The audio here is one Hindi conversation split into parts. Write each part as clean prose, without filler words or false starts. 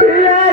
Yeah.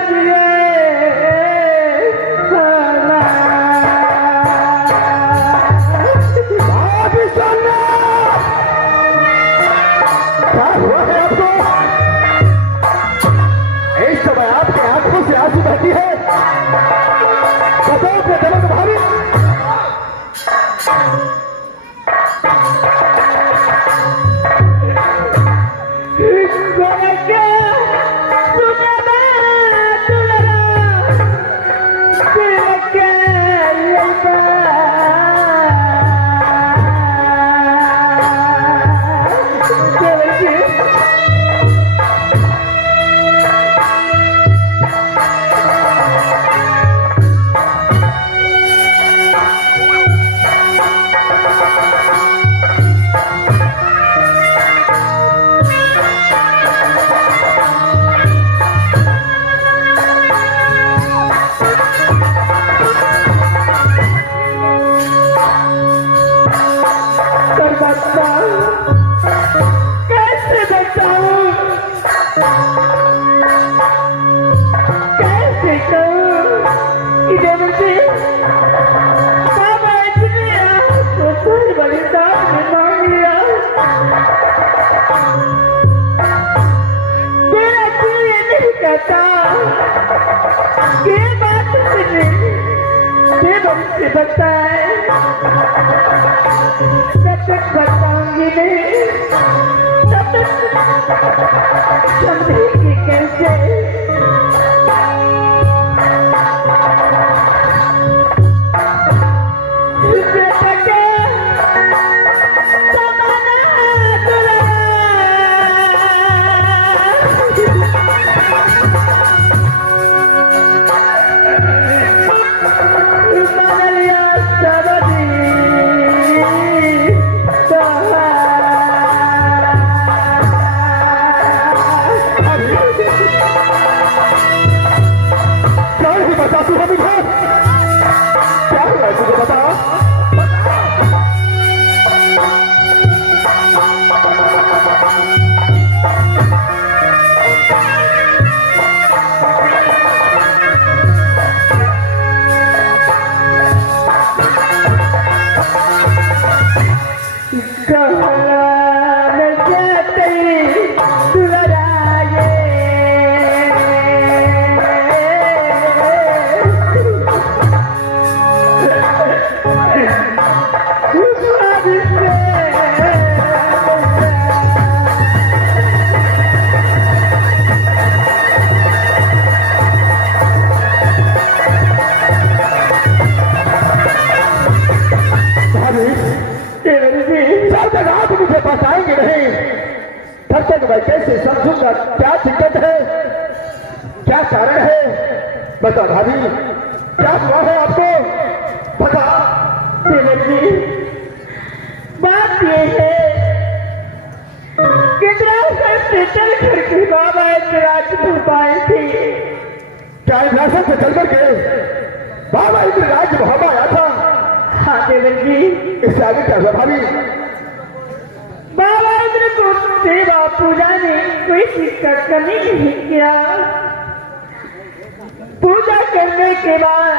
कैसे समझूंगा? क्या दिक्कत है, क्या कारण है? बता भाभी, क्या हुआ है आपको? बता। देवर जी, बात ये है कि चल करके बाबा इंद्राज भोपाल थी। क्या इंद्रासन से चल करके बाबा इंद्राज भोपाल आया था? हाँ देवर जी। इससे आगे क्या हुआ भाभी? बाबा इंद्र को सेवा पूजा ने कोई शिक्षक कमी नहीं किया। पूजा करने के बाद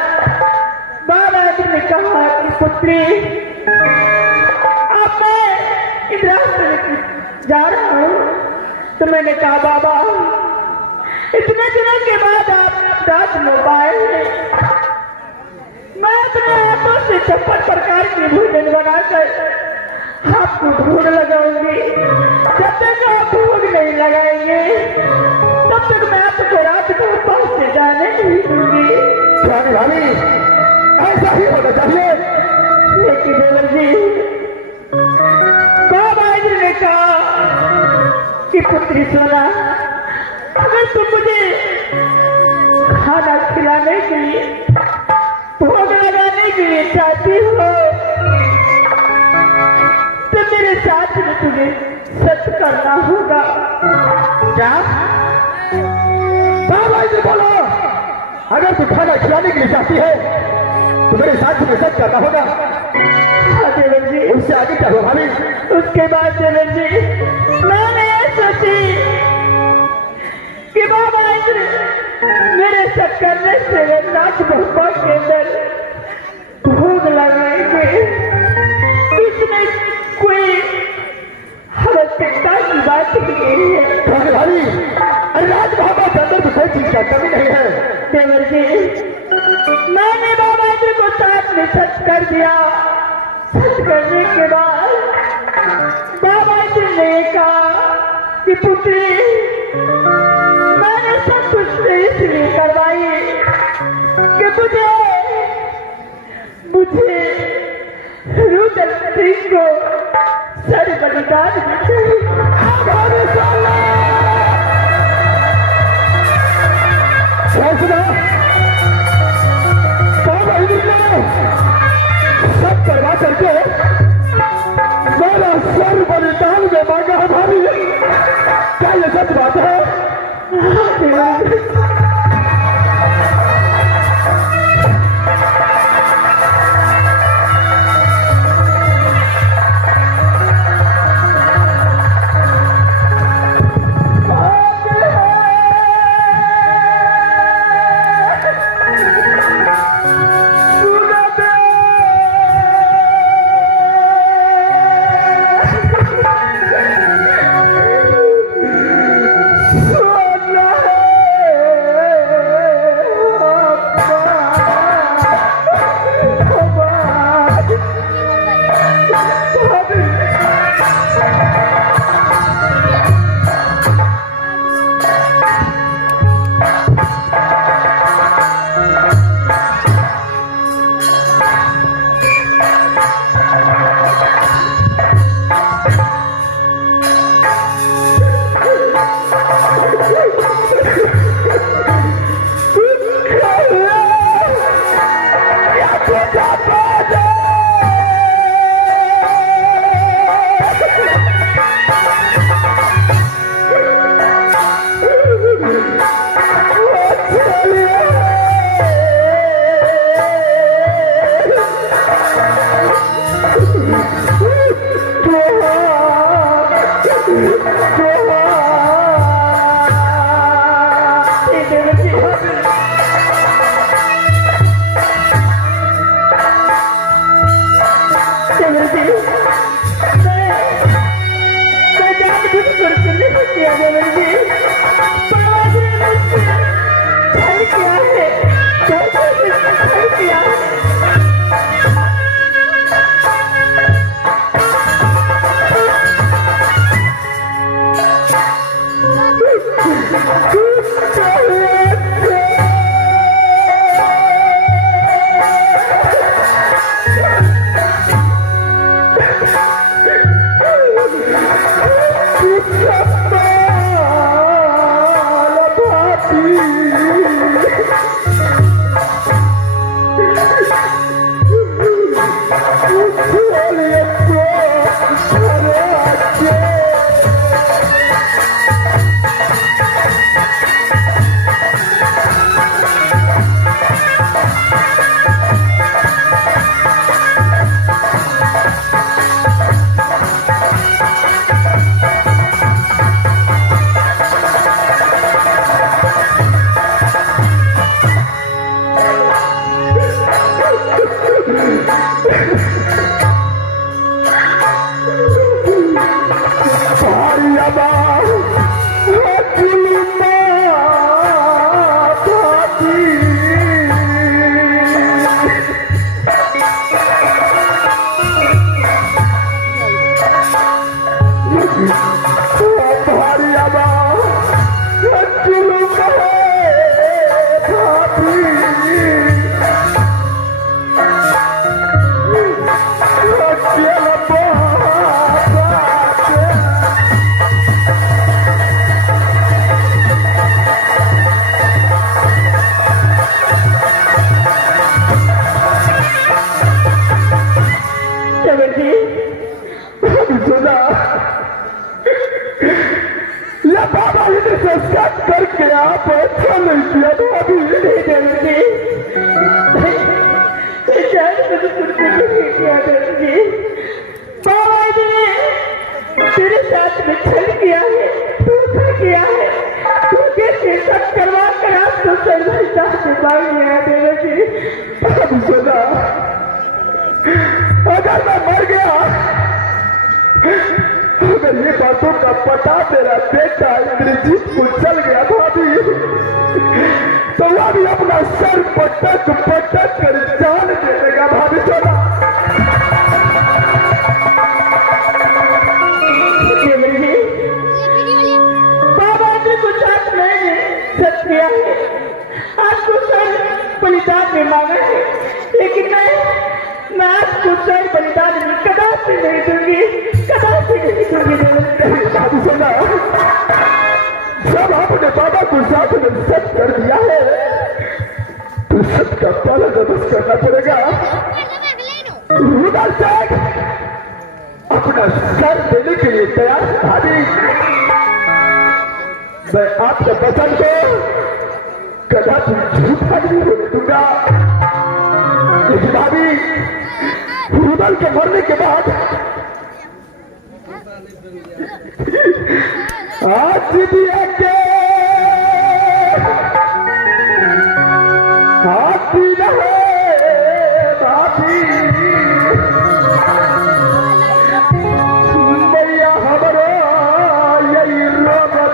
बाबा इंद्र ने कहा कि पुत्री, अब मैं इंद्रासन जा रहा हूँ। तो मैंने कहा बाबा, इतने दिनों के बाद आप राज मोबाइल मैं अपने हाथों से 56 प्रकार के भोजन बनाकर आपको भोग लगाऊंगी। जब तक आप भोग नहीं लगाएंगे तब तक मैं आपको रात को पास से जाने नहीं दूंगी। भाभी, ऐसा ही होना चाहिए। लेकिन देवर जी, बाबा जी ने कहा कि पुत्री सोना, अगर तुम मुझे खाना खिलाने के लिए, भोग लगाने के लिए चाहती हो तो मेरे साथ में तुझे सच करना होगा। क्या? बाबा जी बोलो, अगर तू खाना खिलाने के लिए चाहती है तो मेरे साथ में सच करना होगा। हाँ देवर जी। उससे आगे क्या हुआ भाभी? उसके बाद देवर जी, मैंने ये सोची कि बाबा इंद्र मेरे सब करने से राज भोपाल के अंदर भोग लगाएंगे। इसमें कोई आवश्यकता की बात नहीं है। भाभी, अरे राज भोपाल के अंदर कोई चीज का कमी नहीं है। देवर जी, मैंने बाबा इंद्र को साथ में सच कर दिया। सच करने के बाद बाबा इंद्र ने कहा कि पुत्री, मैंने सब कुछ इसलिए करवाई कि मुझे रुद्र सिंह को सर बलिदान सब करवा करके मेरा सर बलिदान में मांगा है भाभी। क्या ये सच बात है? रुपया तो अभी नहीं दूंगी, शायद मुझे कुछ नहीं किया दूंगी। बाबा जी ने तेरे साथ में छल किया है, धोखा किया है, तुझे शिरकत करवा कर आप तो सर्वहिता से मांग लिया देना जी। अब सुना, अगर मैं मर गया, अगर ये बातों का पता तेरा बेटा इंद्रजीत को चल गया भाभी, तो वह भी अपना सर पटक पटक कर जान दे देगा भाभी। सोना बाबा जी को साथ मैंने सच किया है, आपको सर बलिदान में मांगा है, लेकिन मैं आपको सर बलिदान में कदापि नहीं दूंगी, कदापि नहीं दूंगी। भाभी सोना, जब आपने बाबा को साथ में सच कर दिया है, तो सच का पालन अवश्य करना पड़ेगा। रुदल शेख अपना सर देने के लिए तैयार भाभी। मैं आपके वचन को कदापि झूठा नहीं होने दूंगा। लेकिन भाभी, रुदल के मरने के बाद आज दिया के हाथी रहे भाभी, मैया हमारा यही रोबत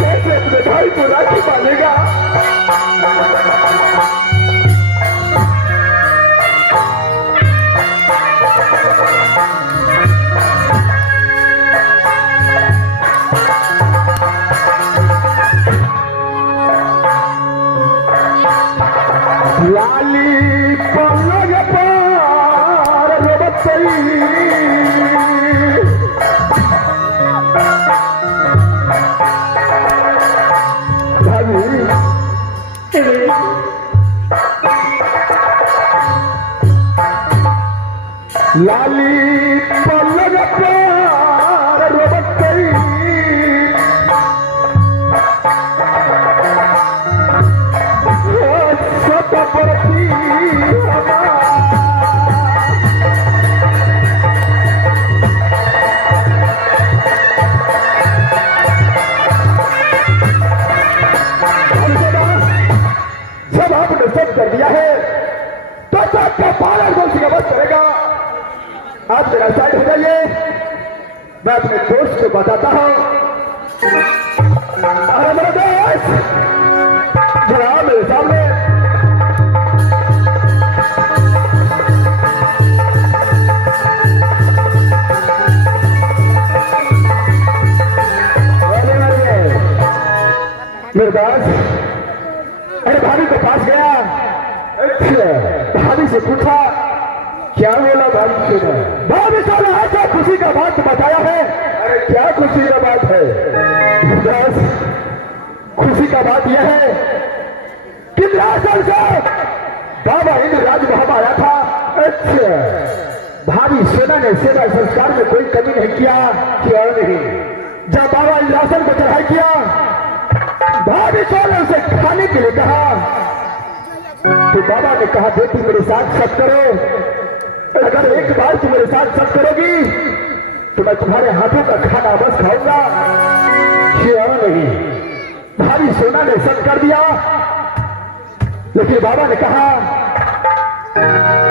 कैसे अपने भाई को राखी बांधेगा। लाली पलग पार रोबत लाली पलग पार रोबत सतप्रती जब आपने सब कर दिया है तो सबका पालन कौन सी अवश्य करेगा। आप मेरा साइड हो जाइए, मैं अपने दोस्त को बताता हूं। अरे मेरे दोस्त, जरा मेरे सामने। मेरे दास, अरे भाभी के पास गया, भाभी से पूछा क्या बोला भाभी से। भाभी साला ऐसा खुशी का बात बताया है। अरे क्या खुशी का बात है दास? खुशी का बात यह है कि राजन से बाबा इंद्रराज वहां आया था। अच्छा, भाभी सेना ने सेवा संस्कार में कोई कमी नहीं किया, क्यों नहीं? जब बाबा इंद्रासन को चढ़ाई किया, भाभी सोने उसे खाने के लिए कहा, तो बाबा ने कहा बेटी मेरे साथ सब करो, अगर एक बार तुम मेरे साथ सब करोगी तो मैं तुम्हारे हाथों का खाना बस खाऊंगा, क्यों नहीं? भारी सोना ने सब कर दिया, लेकिन बाबा ने कहा